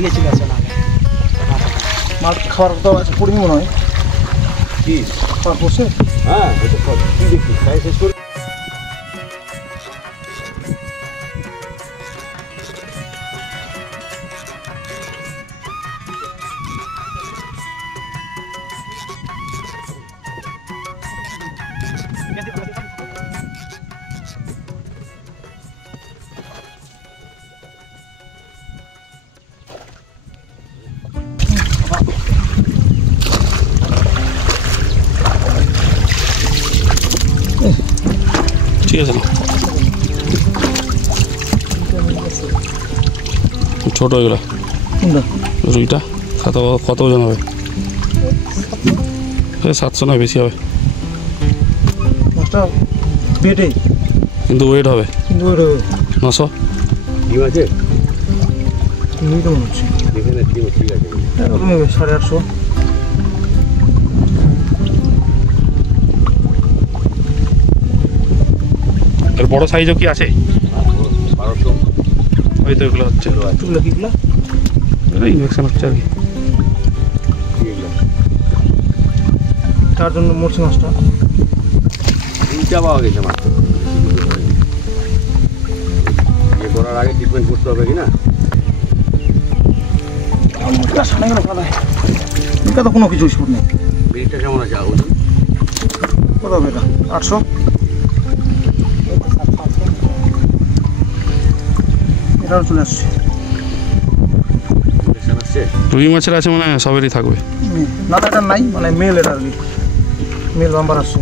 এদিকে চলে আসে না মাছ খাওয়ার কথা আছে পড়বি মনে হয় কি খাওয়ার বসে হ্যাঁ কি দেখি খাই শেষ করে ঠিক আছে না ছোট এগুলো রুইটা কত ওজন হবে 700 নয় বেশি হবে বেটে কিন্তু ওয়েট হবে 900 ডিম আছে ডিমই তো মনে হচ্ছে এখানে ডিম ঠিক আছে 850 এর বড় সাইজও কি আছে 1200 ওই তো এগুলো হচ্ছে কিগুলো ইনজেকশন হচ্ছে আর কি তার জন্য মরছে মাছটা দুইটা পাওয়া গেছে মাছ ইয়ে করার আগে ট্রিটমেন্ট করতে হবে কি না এটা তো কোনো কিছু সুর নেই বেরিটা কেমন আছে ওজন কত হবে এটা 800 এটাও চলে আসছে রুই মাছের আছে মানে সবেরই থাকবে না এটা নাই মানে মেল এটা আর কি মেল বাম্বার আসছে